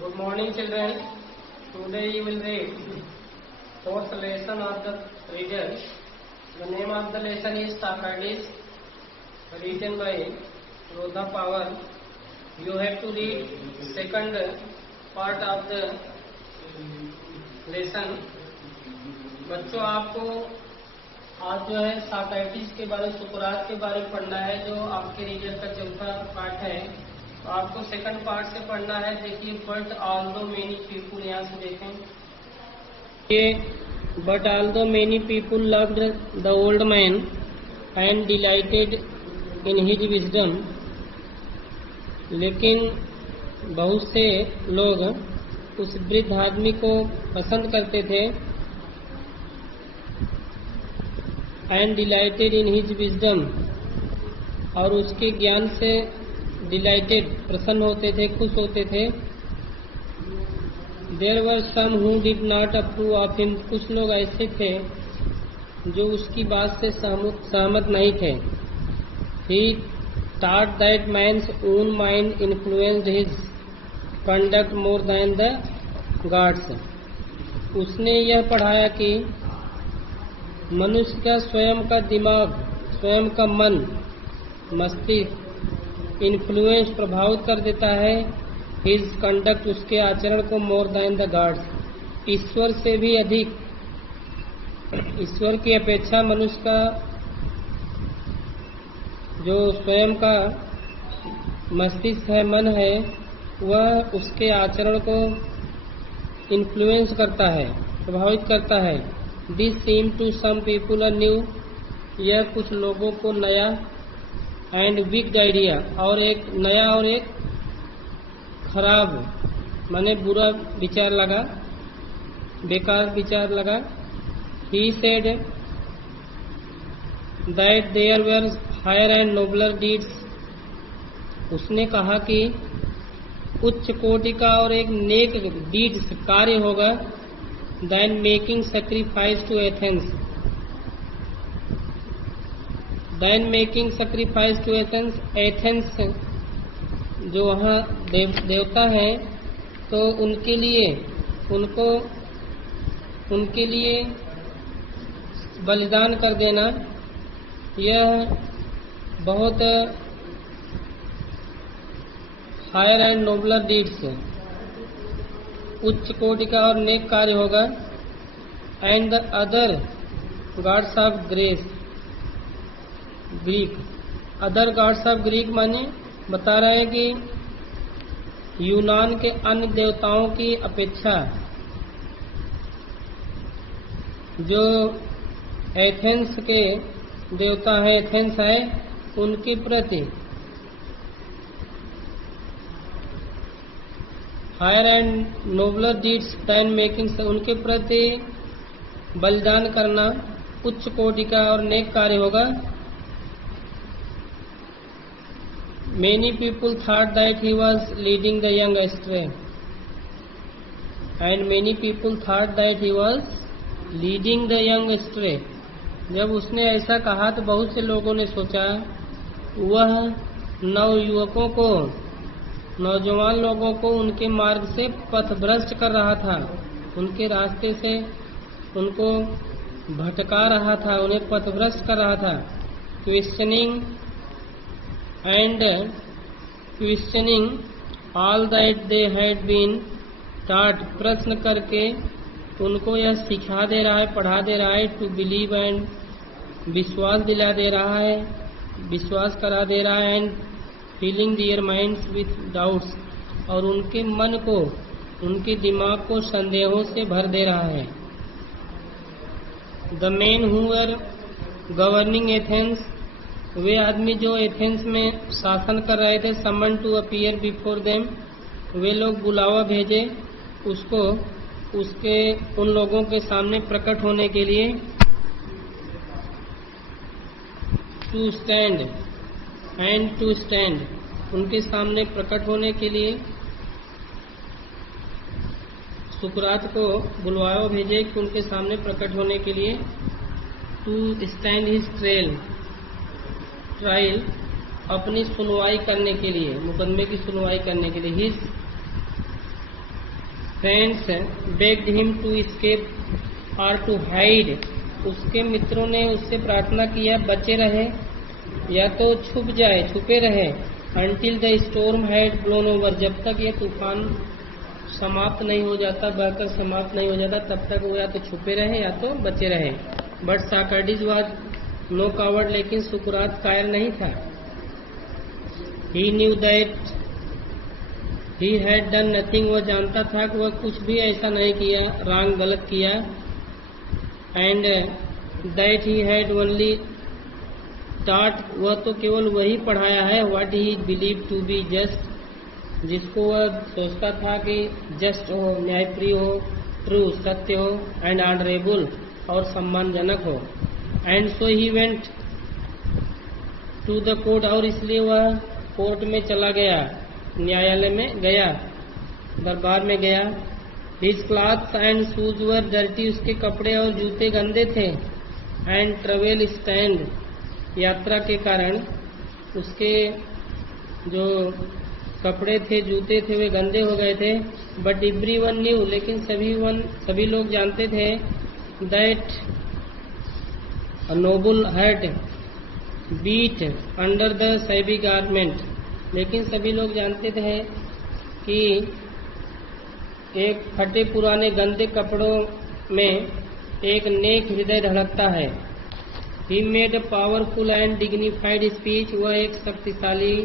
Good morning, children. Today you will read fourth lesson of the reader. The name of the lesson is Socrates, written by Rodha Power. You have to read second part of the lesson. बच्चों, आपको आज जो है Socrates के बारे में, सुकरात के बारे में पढ़ना है, जो आपके रीडर का चौथा पार्ट है। तो आपको सेकंड पार्ट से पढ़ना है। देखिए, बट ऑल्दो मेनी पीपुल, यहाँ से देखें ये, but although many people loved the old man and dilated in his wisdom, लेकिन बहुत से लोग उस वृद्ध आदमी को पसंद करते थे and dilated in his wisdom, और उसके ज्ञान से डिलाइटेड, प्रसन्न होते थे, खुश होते थे। There were some who did not approve of him, कुछ लोग ऐसे थे जो उसकी बात से सहमत नहीं थे। He thought that man's own mind influenced his conduct more than the gods, उसने यह पढ़ाया कि मनुष्य का स्वयं का दिमाग, स्वयं का मन, मस्तिष्क इन्फ्लुएंस, प्रभावित कर देता है हिज कंडक्ट, उसके आचरण को, मोर देन द गॉड्स, ईश्वर से भी अधिक, ईश्वर की अपेक्षा मनुष्य का जो स्वयं का मस्तिष्क है, मन है, वह उसके आचरण को इन्फ्लुएंस करता है, प्रभावित करता है। This seem to some people a new, यह कुछ लोगों को नया एंड वीक आइडिया, और एक नया और एक खराब, माने बुरा विचार लगा, बेकार विचार लगा। He said that there were higher and nobler deeds, उसने कहा कि उच्च कोटि का और एक नेक डीड्स, कार्य होगा, than making sacrifice to Athens, than making sacrifice to Athens, Athens जो वहाँ देवता है, तो उनके लिए, उनके लिए बलिदान कर देना, यह बहुत हायर एंड नोबलर डीड्स, उच्च कोटि का और नेक कार्य होगा। And the other gods of grace, Greek, other gods of Greek माने बता रहे हैं कि यूनान के अन्य देवताओं की अपेक्षा जो एथेंस के देवता है, एथेंस है, उनके प्रति higher and nobler deeds than making, उनके प्रति बलिदान करना उच्च कोटि का और नेक कार्य होगा। Many people thought that he was leading the young astray, and many people thought that he was leading the young astray. जब उसने ऐसा कहा तो बहुत से लोगों ने सोचा वह नवयुवकों को, नौजवान लोगों को उनके मार्ग से पथभ्रष्ट कर रहा था, उनके रास्ते से उनको भटका रहा था, उन्हें पथभ्रष्ट कर रहा था। Questioning and questioning all that they had been taught, प्रश्न करके उनको यह सिखा दे रहा है, पढ़ा दे रहा है। टू बिलीव एंड, विश्वास दिला दे रहा है, विश्वास करा दे रहा है। And filling their minds with doubts, और उनके मन को, उनके दिमाग को संदेहों से भर दे रहा है। The men who were governing Athens, वे आदमी जो एथेंस में शासन कर रहे थे, summon to appear before them, वे लोग बुलावा भेजे उसको, उसके उन लोगों के सामने प्रकट होने के लिए। To stand and to stand, उनके सामने प्रकट होने के लिए सुकरात को बुलावा भेजे कि उनके सामने प्रकट होने के लिए। टू स्टैंड हिज ट्रायल, अपनी सुनवाई करने के लिए, मुकदमे की सुनवाई करने के लिए। His friends begged him to escape or to hide. उसके मित्रों ने उससे प्रार्थना किया बचे रहे या तो छुप जाए, छुपे रहे। Until the storm had blown over, जब तक ये तूफान समाप्त नहीं हो जाता, बहकर समाप्त नहीं हो जाता, तब तक वो या तो छुपे रहे या तो बचे रहे। But Socrates was no coward, लेकिन सुकरात कायर नहीं था। He knew that he had done nothing, वह जानता था कि वह कुछ भी ऐसा नहीं किया, रॉन्ग गलत किया। And that he had only taught, वह तो केवल वही पढ़ाया है, what he believe to be just, जिसको वह सोचता था कि जस्ट हो, न्यायप्रिय हो, ट्रू सत्य हो, एंड ऑनरेबल और सम्मानजनक हो। And so he went to the court, और इसलिए वह कोर्ट में चला गया, न्यायालय में गया, दरबार में गया। His clothes and shoes were dirty, उसके कपड़े और जूते गंदे थे। एंड ट्रेवल स्टैंड, यात्रा के कारण उसके जो कपड़े थे, जूते थे, वे गंदे हो गए थे। बट एवरीवन न्यू, लेकिन सभी लोग जानते थे that a noble heart beat under the shabby garment, लेकिन सभी लोग जानते थे कि एक फटे पुराने गंदे कपड़ों में एक नेक हृदय धड़कता है। He made a powerful and dignified speech, वह एक शक्तिशाली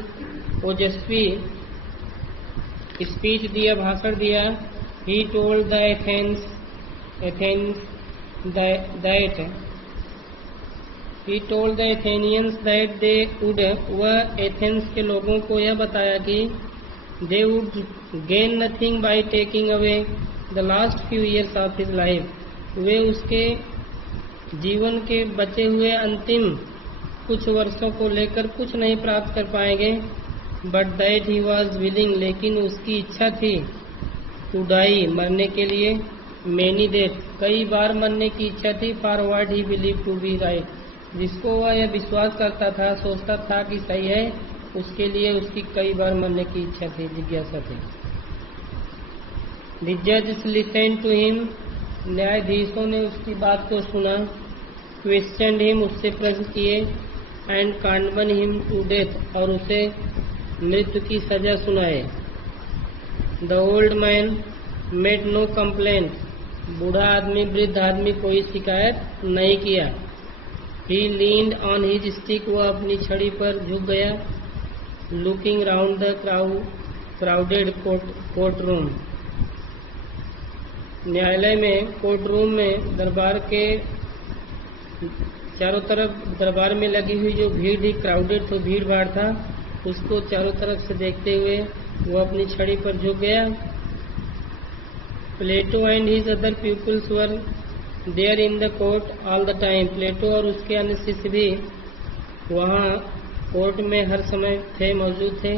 ओजस्वी स्पीच दिया, भाषण दिया। He told the Athens that he told the Athenians that they would, वह एथेंस के लोगों को यह बताया कि they would gain nothing by taking away the last few years of his life, वे उसके जीवन के बचे हुए अंतिम कुछ वर्षों को लेकर कुछ नहीं प्राप्त कर पाएंगे। But that he was willing, लेकिन उसकी इच्छा थी, टू डाई, मरने के लिए, मैनी डेथ, कई बार मरने की इच्छा थी, for what he believe to be right, जिसको वह यह विश्वास करता था, सोचता था कि सही है, उसके लिए उसकी कई बार मरने की इच्छा थी, जिज्ञासा थी। द जज लिसन टू हिम, न्यायाधीशों ने उसकी बात को सुना। क्वेश्चन हिम, उससे प्रश्न किए। And condemn him to death, और उसे मृत्यु की सजा सुनाए। The old man made no complaint, बूढ़ा आदमी, वृद्ध आदमी कोई शिकायत नहीं किया। He leaned on his stick, वह अपनी छड़ी पर झुक गया। Looking round the crowded court room, न्यायालय में, कोर्ट रूम में, दरबार के चारों तरफ, दरबार में लगी हुई जो भीड़ ही, क्राउडेड तो भीड़ भाड़ था, उसको चारों तरफ से देखते हुए वो अपनी छड़ी पर झुक गया। Plato and his other peoples were there in the court all the time, Plato और उसके अन्य शिष्य भी वहाँ कोर्ट में हर समय थे, मौजूद थे।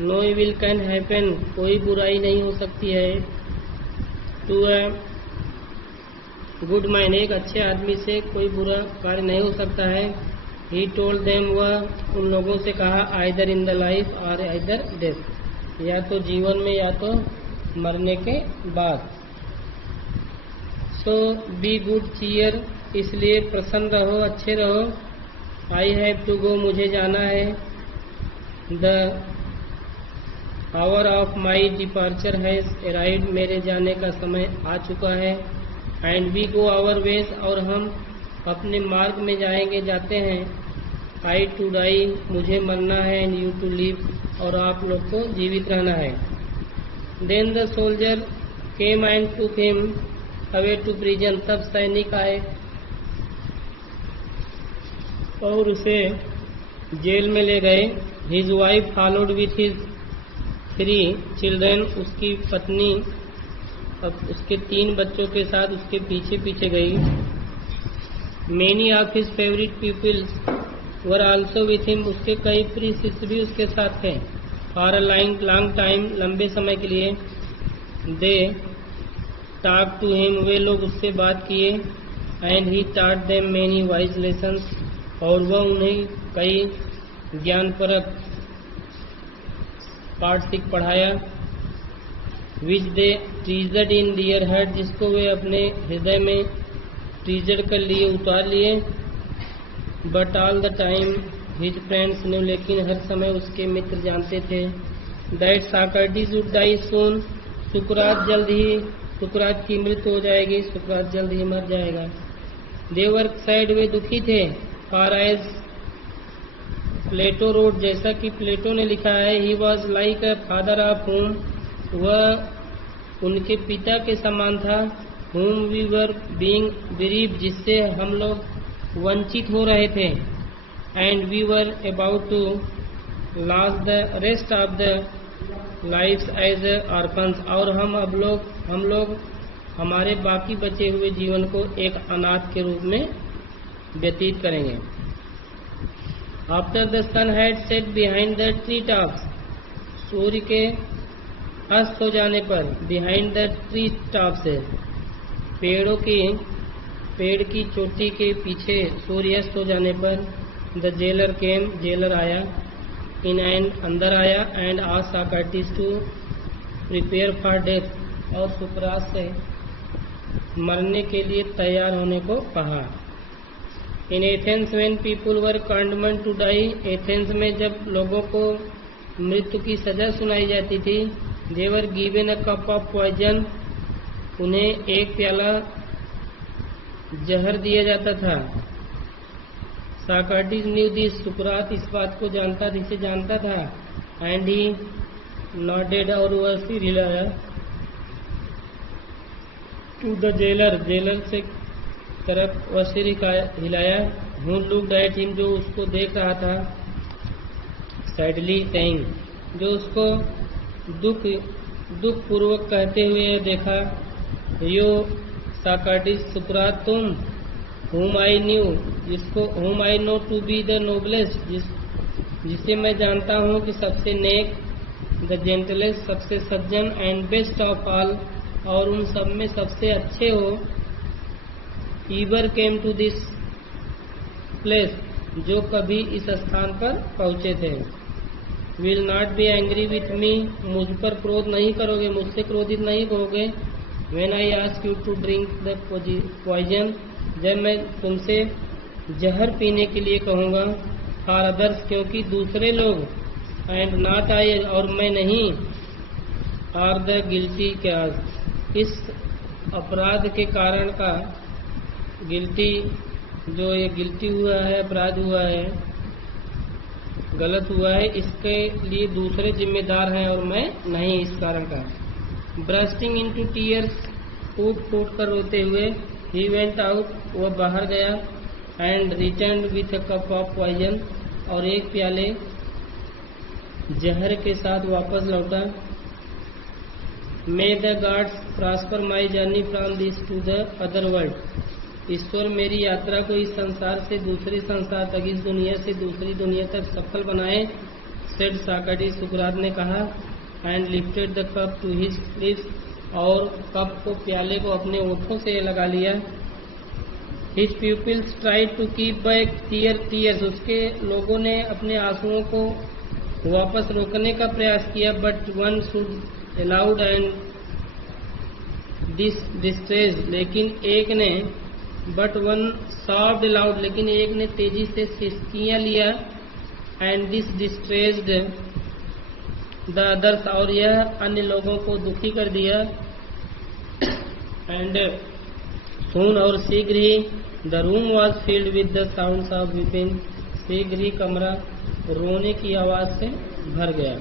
नो इविल कैन हैपन, कोई बुराई नहीं हो सकती है, टू अ गुड मैन, एक अच्छे आदमी से कोई बुरा कार्य नहीं हो सकता है। ही टोल्ड देम, वह उन लोगों से कहा, आइदर इन द लाइफ और आइदर डेथ, या तो जीवन में या तो मरने के बाद। सो बी गुड चीयर, इसलिए प्रसन्न रहो, अच्छे रहो। आई हैव टू गो, मुझे जाना है। The hour of my departure has arrived, मेरे जाने का समय आ चुका है। And we go our ways, और हम अपने मार्ग में जाएंगे, जाते हैं। आई टू डाई, मुझे मरना है। एंड यू टू लिव, और आप लोग को जीवित रहना है। Then the soldier came and took him away to prison, तब सैनिक आए और उसे जेल में ले गए। His wife followed with his 3 children, उसकी पत्नी अब उसके 3 बच्चों के साथ उसके पीछे पीछे गई। Many of his favourite peoples were also with him, उसके कई प्रिय शिष्य भी उसके साथ थे। फॉर अ लॉन्ग टाइम, लंबे समय के लिए। दे टॉक टू हिम, वे लोग उससे बात किए। And he taught them many wise lessons, और वह उन्हें कई ज्ञानपरक पाठ सीख पढ़ाया। विच दे ट्रीजर्ड इन डियर हार्ट, जिसको वे अपने हृदय में ट्रीजर्ड कर लिए, उतार लिए। But all the time his friends new, लेकिन हर समय उसके मित्र जानते थे, दैट सॉक्रेटिस वुड डाई सून, सुकरात की मृत्यु हो जाएगी, सुकरात जल्द ही मर जाएगा। दे वर सैड, वे दुखी थे। फॉर एज प्लेटो रोड, जैसा कि प्लेटो ने लिखा है, he was like a father of whom, वह उनके पिता के समान था। Whom we were being bereave, जिससे हम लोग वंचित हो रहे थे। And we were about to lose the rest of the lives as orphans, और हम लोग हमारे बाकी बचे हुए जीवन को एक अनाथ के रूप में व्यतीत करेंगे। After the sun had set behind the tree tops, सूर्य के अस्त हो जाने पर, बिहाइंड द ट्री टॉप्स है पेड़ की चोटी के पीछे सूर्यास्त हो जाने पर, द जेलर केम, जेलर आया, इन एंड अंदर आया, and asked Socrates to prepare for death, और सुकरात से मरने के लिए तैयार होने को कहा। In Athens when people were condemned to die, Athens में जब लोगों को मृत्यु की सजा सुनाई जाती थी, they were given a cup of poison, उन्हें एक प्याला जहर दिया जाता था। सॉक्रेटिस न्यू दिस, सुकरात इस बात को जानता था। एंड ही नॉडेड, और वह सिर हिलाया, टू द जेलर से तरफ वह सिर हिलाया, हु लुक्ड एट हिम, जो उसको देख रहा था, सैडली सेइंग, जो उसको दुख पूर्वक कहते हुए देखा, यो सॉक्रेटिस, सुकरात तुम, whom I know to be the noblest, जिसे मैं जानता हूँ कि सबसे नेक, द जेंटलेस्ट, सबसे सज्जन, एंड बेस्ट ऑफ ऑल, और उन सब में सबसे अच्छे हो, ever came to this place, जो कभी इस स्थान पर पहुँचे थे। Will not be angry with me, मुझ पर क्रोध नहीं करोगे, मुझसे क्रोधित नहीं होगे। When I ask you to drink the poison, जब मैं तुमसे जहर पीने के लिए कहूँगा, फॉर अदर्स, क्योंकि दूसरे लोग, एंड नॉट आई, और मैं नहीं, आर द गिल्टी, क्या इस अपराध के कारण का, गिल्टी जो ये गिल्टी हुआ है, अपराध हुआ है, गलत हुआ है, इसके लिए दूसरे जिम्मेदार हैं और मैं नहीं इस कारण का। ब्रस्टिंग इनटू टीयर्स, फूट कर रोते हुए, ही वेंट आउट, वह बाहर गया, and return with a cup of poison, और एक प्याले जहर के साथ वापस लौटा। May the gods prosper my journey from this to the other world, ईश्वर मेरी यात्रा को इस संसार से दूसरे संसार तक, इस दुनिया से दूसरी दुनिया तक सफल बनाए, सेड सॉक्रेटिस, सुकरात ने कहा। And lifted the cup to his lips, और कप को, प्याले को अपने ओठों से लगा लिया। His peoples tried to keep back tears, उसके लोगों ने अपने आंसुओं को वापस रोकने का प्रयास किया, but one should allowed and distress, लेकिन एक ने, बट वन सॉफ्ट अलाउड, लेकिन एक ने तेजी से सिसकियां लिया, and this distressed the others, और यह अन्य लोगों को दुखी कर दिया। एंड सून, और शीघ्र ही, the room was filled with the sounds of weeping, शीघ्र ही कमरा रोने की आवाज से भर गया।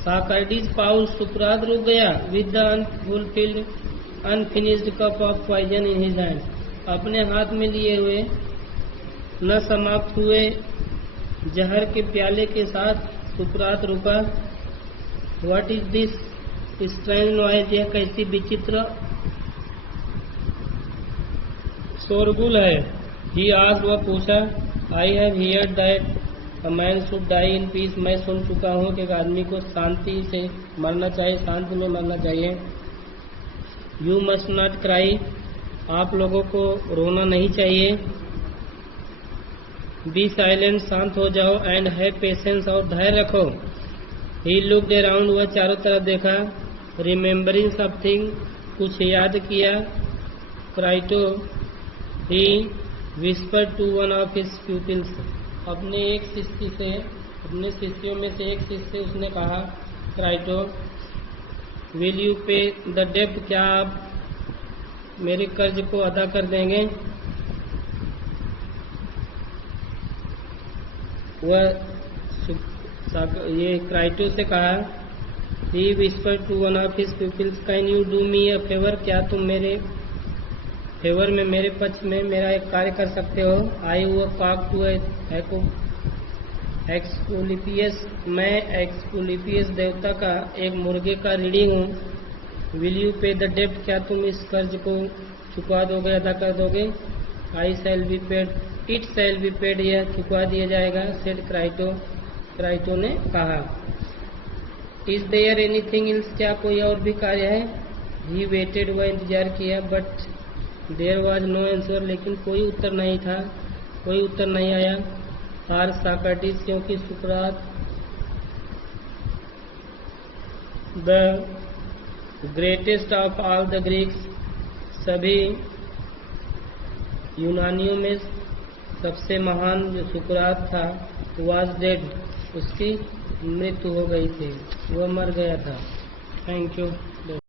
सॉक्रेटिस पाउल, सुकरात रुक गया, with the unfulfilled unfinished cup of poison in his hand, अपने हाथ में लिए हुए न समाप्त हुए जहर के प्याले के साथ सुकरात रुका। What is this strange noise, यह कैसी विचित्र शोरगुल है। ही आज, वह पूछा। I have heard that a man should die in peace, मैं सुन चुका हूँ कि एक आदमी को शांति से मरना चाहिए, शांति में मरना चाहिए। यू मस्ट नॉट क्राई, आप लोगों को रोना नहीं चाहिए। बी साइलेंट, शांत हो जाओ। एंड हैव पेशेंस, और धैर्य रखो। ही लुक्ड अराउंड, वह चारों तरफ देखा। रिमेम्बरिंग समथिंग, कुछ याद किया। Crito, he whispered to one of his pupils, अपने शिष्यों में से एक शिष्य से उसने कहा, Crito, will you pay the डेब्ट, क्या आप मेरे कर्ज को अदा कर देंगे? वह ये क्राइटो से कहा, he whispered to one of his peoples, can you do me a favour, क्या तुम मेरे फेवर में, मेरे पक्ष में मेरा एक कार्य कर सकते हो? आई वो कॉक टू एक्सपोलिपियस, मैं एक्सपोलिपियस देवता का एक मुर्गे का रीडिंग हूँ। विल यू पे द डेब्ट, क्या तुम इस कर्ज को चुका दोगे, अदा कर दोगे? I shall be paid, it shall be paid, यह चुका दिया जाएगा। सेड क्राइटो, क्राइटो ने कहा। इज देयर एनीथिंग एल्स, क्या कोई और भी कार्य है? ही वेटेड, वह इंतजार किया। But there was no answer, लेकिन कोई उत्तर नहीं था, कोई उत्तर नहीं आया। आर सॉक्रेटिस, क्योंकि सुकरात the greatest of all the Greeks, सभी यूनानियों में सबसे महान जो सुकरात था, वॉज डेड, उसकी मृत्यु हो गई थी, वह मर गया था। Thank you.